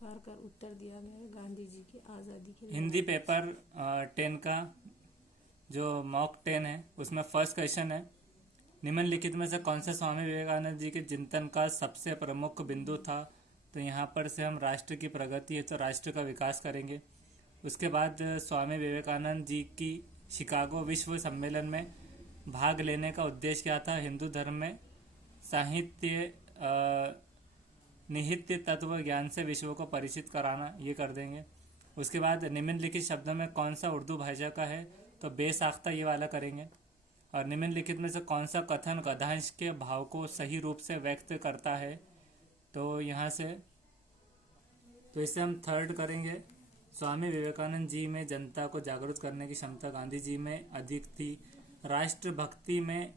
कर उत्तर दिया गया है गांधी जी की आज़ादी के हिंदी लड़ाई। पेपर 10 का जो मॉक 10 है उसमें फर्स्ट क्वेश्चन है, निम्नलिखित में से कौन सा स्वामी विवेकानंद जी के चिंतन का सबसे प्रमुख बिंदु था। तो यहाँ पर से हम राष्ट्र की प्रगति है तो राष्ट्र का विकास करेंगे। उसके बाद स्वामी विवेकानंद जी की शिकागो विश्व सम्मेलन में भाग लेने का उद्देश्य क्या था। हिंदू धर्म में साहित्य निहित तत्व ज्ञान से विश्व को परिचित कराना, ये कर देंगे। उसके बाद निम्नलिखित शब्दों में कौन सा उर्दू भाषा का है, तो बेसाख्ता ये वाला करेंगे। और निम्नलिखित में से कौन सा कथन गद्यांश के भाव को सही रूप से व्यक्त करता है, तो यहाँ से तो इसे हम थर्ड करेंगे। स्वामी विवेकानंद जी में जनता को जागरूक करने की क्षमता गांधी जी में अधिक थी। राष्ट्रभक्ति में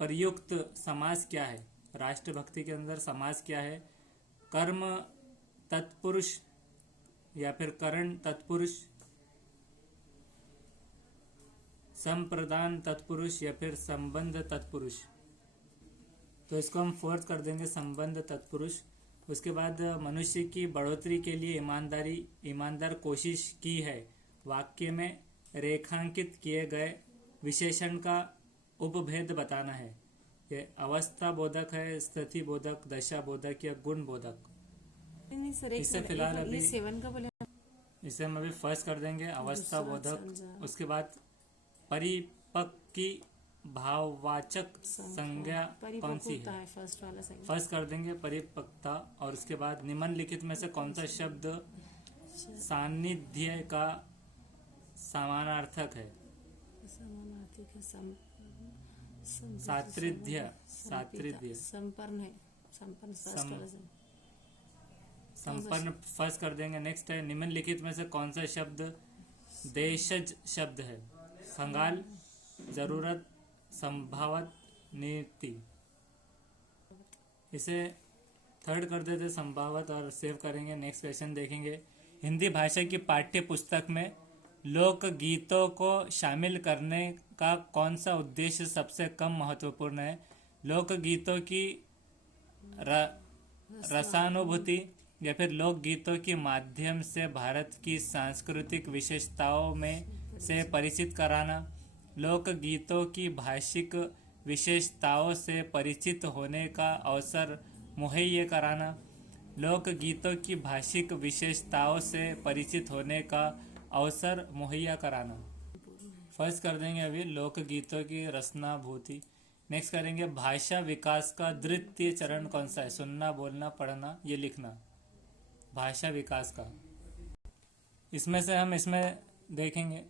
प्रयुक्त समास क्या है, राष्ट्रभक्ति के अंदर समास क्या है। कर्म तत्पुरुष या फिर करण तत्पुरुष, संप्रदान तत्पुरुष या फिर संबंध तत्पुरुष। तो इसको हम फोर्थ कर देंगे, संबंध तत्पुरुष। उसके बाद मनुष्य की बढ़ोतरी के लिए ईमानदार कोशिश की है। वाक्य में रेखांकित किए गए विशेषण का उपभेद बताना है। ये अवस्था बोधक है, स्थिति बोधक, दशा बोधक या गुण बोधक। नहीं सर, इसे फिलहाल अभी ये 7 का बोले। इसे हम अभी फर्स्ट कर देंगे, अवस्था बोधक। उसके बाद परिपक्व की भाववाचक संज्ञा कौन सी है, फर्स्ट वाला सही। फर्स्ट कर देंगे परिपक्वता। और उसके बाद निम्नलिखित में से कौन सा शब्द सान्निध्य का समानार्थक है, समानार्थक है। सात्रिध्य, संपन्न है, संपन्न फर्स्ट वाला सही। संपन्न फर्स्ट कर देंगे। नेक्स्ट है, निम्नलिखित में से कौन सा शब्द देशज शब्द है, खंगाल, जरूरत, संभावत, नीति। इसे थर्ड कर देते संभावत और सेव करेंगे। नेक्स्ट क्वेश्चन देखेंगे, हिंदी भाषा की पाठ्य पुस्तक में लोक गीतों को शामिल करने का कौन सा उद्देश्य सबसे कम महत्वपूर्ण है। लोक गीतों की रसानुभूति या फिर लोक गीतों के माध्यम से भारत की सांस्कृतिक विशेषताओं में से परिचित कराना, लोक गीतों की भाषिक विशेषताओं से परिचित होने का अवसर मुहैया कराना, लोक गीतों की भाषिक विशेषताओं से परिचित होने का अवसर मुहैया कराना। फर्स्ट कर देंगे अभी लोक गीतों की रसनाभूति। नेक्स्ट करेंगे भाषा विकास का द्वितीय चरण कौन सा है, सुनना, बोलना, पढ़ना, ये लिखना। भाषा विकास का इसमें से हम इसमें देखेंगे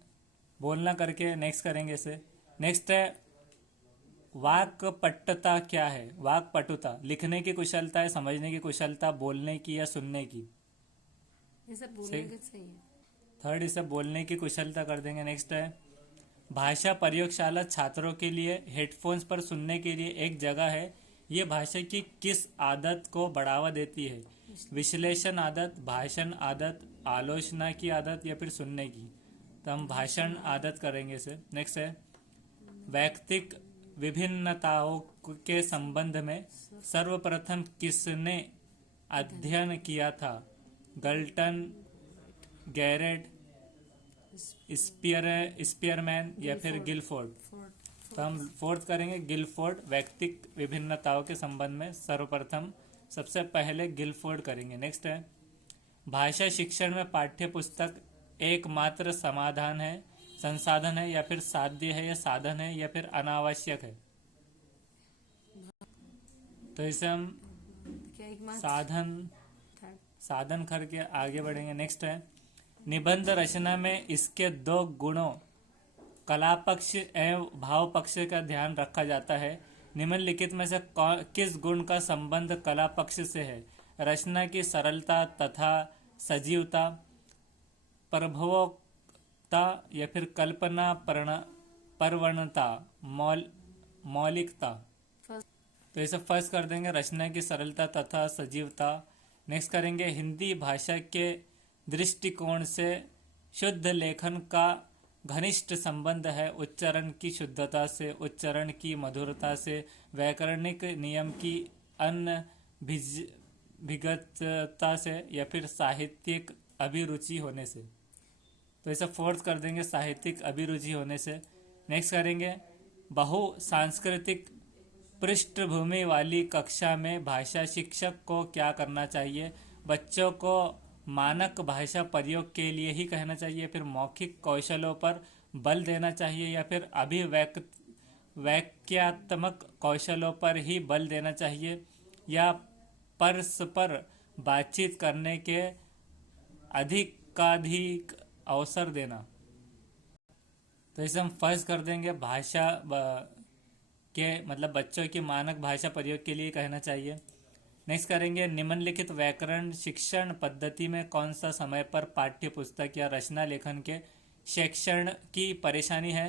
बोलना करके नेक्स्ट करेंगे इसे। नेक्स्ट है वाक्पटुता क्या है, वाक्पटुता लिखने की कुशलता है, समझने की कुशलता, बोलने की या सुनने की। ये सब बोलने के सही है। थर्ड इसे बोलने की कुशलता कर देंगे। नेक्स्ट है भाषा प्रयोगशाला छात्रों के लिए हेडफोन्स पर सुनने के लिए एक जगह है। ये भाषा की किस आदत को बढ़ावा देती है, विश्लेषण आदत, भाषण आदत, आलोचना की आदत या फिर सुनने की। तो हम भाषण आदत करेंगे इसे। नेक्स्ट है वैयक्तिक विभिन्नताओं के संबंध में सर्वप्रथम किसने अध्ययन किया था, गल्टन, गैरेट, स्पीयरमैन या फिर गिलफोर्ड। तो हम फोर्थ करेंगे गिलफोर्ड। वैयक्तिक विभिन्नताओं के संबंध में सर्वप्रथम सबसे पहले गिलफोर्ड करेंगे। नेक्स्ट है भाषा शिक्षण में पाठ्य पुस्तक एकमात्र समाधान है, संसाधन है या फिर साध्य है या साधन है या फिर अनावश्यक है। तो इसे हम साधन करके आगे बढ़ेंगे। नेक्स्ट है निबंध रचना में इसके दो गुणों कला पक्ष एवं भाव पक्ष का ध्यान रखा जाता है। निम्नलिखित में से किस गुण का संबंध कला पक्ष से है, रचना की सरलता तथा सजीवता, प्रभावकता या फिर कल्पना प्रवणता, मौलिकता। तो इसे फर्स्ट कर देंगे रचना की सरलता तथा सजीवता। नेक्स्ट करेंगे हिंदी भाषा के दृष्टिकोण से शुद्ध लेखन का घनिष्ठ संबंध है उच्चारण की शुद्धता से, उच्चारण की मधुरता से, व्याकरणिक नियम की अभिगतता से या फिर साहित्यिक अभिरुचि होने से। तो इसे फोर्थ कर देंगे साहित्यिक अभिरुचि होने से। नेक्स्ट करेंगे बहु सांस्कृतिक पृष्ठभूमि वाली कक्षा में भाषा शिक्षक को क्या करना चाहिए। बच्चों को मानक भाषा प्रयोग के लिए ही कहना चाहिए, फिर मौखिक कौशलों पर बल देना चाहिए, या फिर वाक्यात्मक कौशलों पर ही बल देना चाहिए, या परस्पर बातचीत करने के अधिकाधिक अवसर देना। तो इसे हम फर्स्ट कर देंगे भाषा के मतलब बच्चों की मानक भाषा प्रयोग के लिए कहना चाहिए। नेक्स्ट करेंगे निम्नलिखित व्याकरण शिक्षण पद्धति में कौन सा समय पर पाठ्य पुस्तक या रचना लेखन के शिक्षण की परेशानी है।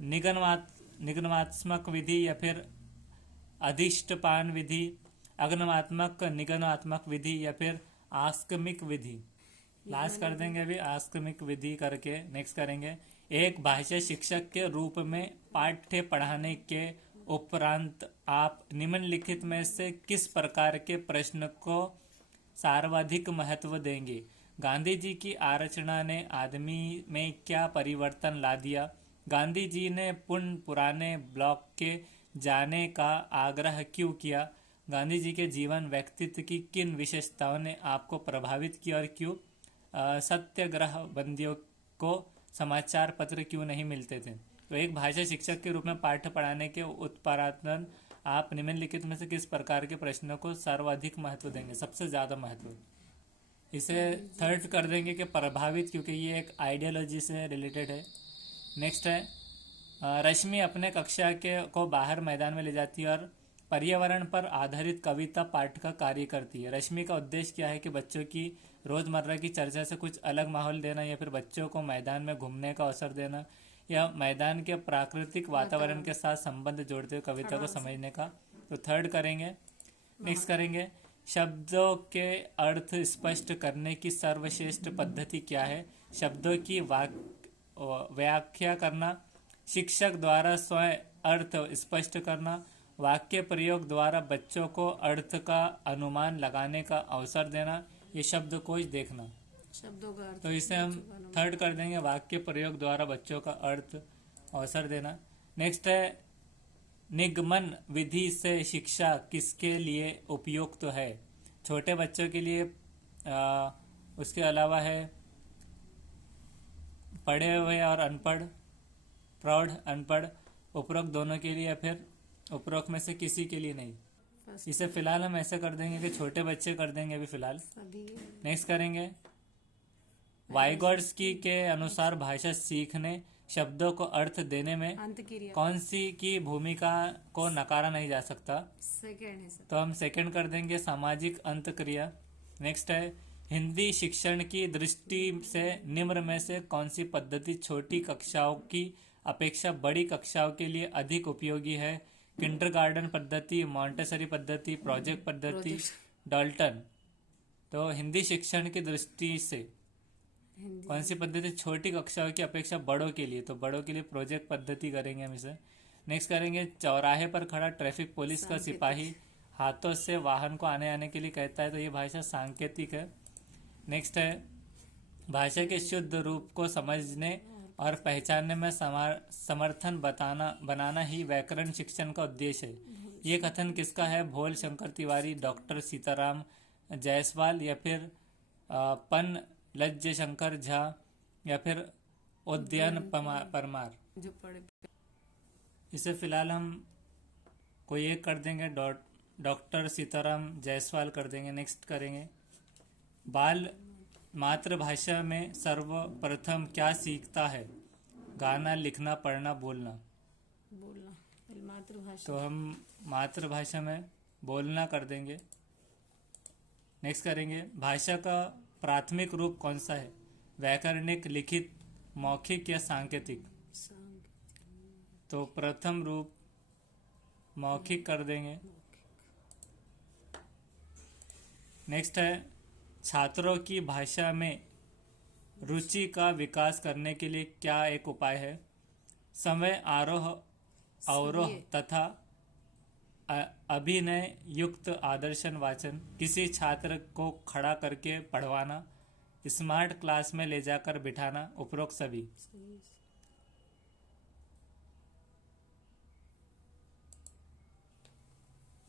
निगमनात्मक विधि या फिर अधिष्ठान विधि, अगमनात्मक निगमनात्मक विधि, या फिर आस्कमिक विधि। लास्ट कर देंगे अभी आस्कमिक विधि करके। नेक्स्ट करेंगे एक भाषा शिक्षक के रूप में पाठ्य पढ़ाने के उपरांत आप निम्नलिखित में से किस प्रकार के प्रश्न को सर्वाधिक महत्व देंगे। गांधी जी की आरचना ने आदमी में क्या परिवर्तन ला दिया। गांधी जी ने पुराने ब्लॉक के जाने का आग्रह क्यों किया। गांधी जी के जीवन व्यक्तित्व की किन विशेषताओं ने आपको प्रभावित किया और क्यों। सत्याग्रह बंदियों को समाचार पत्र क्यों नहीं मिलते थे। तो एक भाषा शिक्षक के रूप में पाठ्य पढ़ाने के उत्तरार्थ आप निम्नलिखित में से किस प्रकार के प्रश्नों को सर्वाधिक महत्व देंगे, सबसे ज़्यादा महत्व। इसे थर्ड कर देंगे कि प्रभावित, क्योंकि ये एक आइडियोलॉजी से रिलेटेड है। नेक्स्ट है रश्मि अपने कक्षा को बाहर मैदान में ले जाती है और पर्यावरण पर आधारित कविता पाठ का कार्य करती है। रश्मि का उद्देश्य क्या है कि बच्चों की रोज़मर्रा की चर्चा से कुछ अलग माहौल देना, या फिर बच्चों को मैदान में घूमने का अवसर देना, या मैदान के प्राकृतिक वातावरण के साथ संबंध जोड़ते हुए कविता को समझने का। तो थर्ड करेंगे। नेक्स्ट करेंगे शब्दों के अर्थ स्पष्ट करने की सर्वश्रेष्ठ पद्धति क्या है। शब्दों की व्याख्या करना, शिक्षक द्वारा स्वयं अर्थ स्पष्ट करना, वाक्य प्रयोग द्वारा बच्चों को अर्थ का अनुमान लगाने का अवसर देना, ये शब्दकोश देखना। शब्दों का अर्थ तो इसे हम थर्ड कर देंगे वाक्य प्रयोग द्वारा बच्चों का अर्थ अवसर देना। नेक्स्ट है निगमन विधि से शिक्षा किसके लिए उपयुक्त है। छोटे बच्चों के लिए, उसके अलावा है पढ़े हुए और अनपढ़, प्रौढ़ अनपढ़, उपरोक्त दोनों के लिए, या फिर उपरोक्त में से किसी के लिए नहीं। इसे फिलहाल हम ऐसे कर देंगे कि छोटे बच्चे कर देंगे अभी फिलहाल। नेक्स्ट करेंगे वाइगोट्स्की के अनुसार भाषा सीखने, शब्दों को अर्थ देने में कौन सी की भूमिका को नकारा नहीं जा सकता। सेकेंड है सर। तो हम सेकंड कर देंगे सामाजिक अंतक्रिया। नेक्स्ट है हिंदी शिक्षण की दृष्टि से निम्न में से कौन सी पद्धति छोटी कक्षाओं की अपेक्षा बड़ी कक्षाओं के लिए अधिक उपयोगी है। किंडरगार्टन पद्धति, मॉन्टेसरी पद्धति, प्रोजेक्ट पद्धति, डाल्टन। तो हिंदी शिक्षण की दृष्टि से कौन सी पद्धति छोटी कक्षाओं की अपेक्षा बड़ों के लिए, तो बड़ों के लिए प्रोजेक्ट पद्धति करेंगे हम इसे। नेक्स्ट करेंगे चौराहे पर खड़ा ट्रैफिक पुलिस का सिपाही हाथों से वाहन को आने के लिए कहता है, तो ये भाषा सांकेतिक है। नेक्स्ट है भाषा के शुद्ध रूप को समझने और पहचानने में समर्थन बनाना ही व्याकरण शिक्षण का उद्देश्य है। ये कथन किसका है। भोल शंकर तिवारी, डॉक्टर सीताराम जायसवाल, या फिर पन लज्ज शंकर झा, या फिर उद्यान परमार। जो पढ़े इसे फिलहाल हम कोई एक कर देंगे, डॉक्टर सीताराम जायसवाल कर देंगे। नेक्स्ट करेंगे बाल मातृभाषा में सर्वप्रथम क्या सीखता है। गाना, लिखना, पढ़ना, बोलना। मातृभाषा। तो हम मातृभाषा में बोलना कर देंगे। नेक्स्ट करेंगे भाषा का प्राथमिक रूप कौन सा है। व्याकरणिक, लिखित, मौखिक या सांकेतिक। तो प्रथम रूप मौखिक कर देंगे। नेक्स्ट है छात्रों की भाषा में रुचि का विकास करने के लिए क्या एक उपाय है। समय, आरोह, अवरोह तथा अभिनय युक्त आदर्शन वाचन, किसी छात्र को खड़ा करके पढ़वाना, स्मार्ट क्लास में ले जाकर बिठाना, उपरोक्त सभी। सही।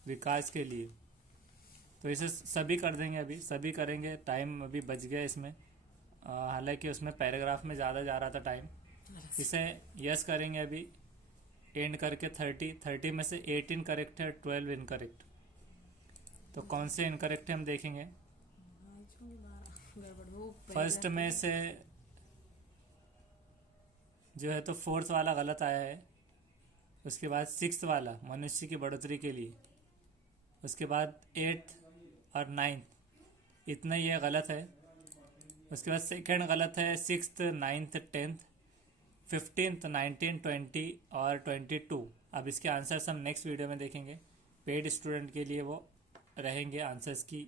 विकास के लिए तो इसे सभी कर देंगे, अभी सभी करेंगे, टाइम अभी बच गया इसमें। हालांकि उसमें पैराग्राफ में ज़्यादा जा रहा था टाइम। इसे यस करेंगे अभी, एंड करके 30 में से 18 करेक्ट है, 12 इनकरेक्ट। तो कौन से इनकरेक्ट है हम देखेंगे। गड़बड़ वो फर्स्ट में से जो है तो फोर्थ वाला गलत आया है, उसके बाद सिक्स्थ वाला मनुष्य की बढ़ोतरी के लिए, उसके बाद 8th और 9th इतना ये गलत है। उसके बाद सेकंड गलत है 6th 9th 10th 15th 19 20 और 22। अब इसके आंसर्स हम नेक्स्ट वीडियो में देखेंगे। पेड स्टूडेंट के लिए वो रहेंगे आंसर्स की।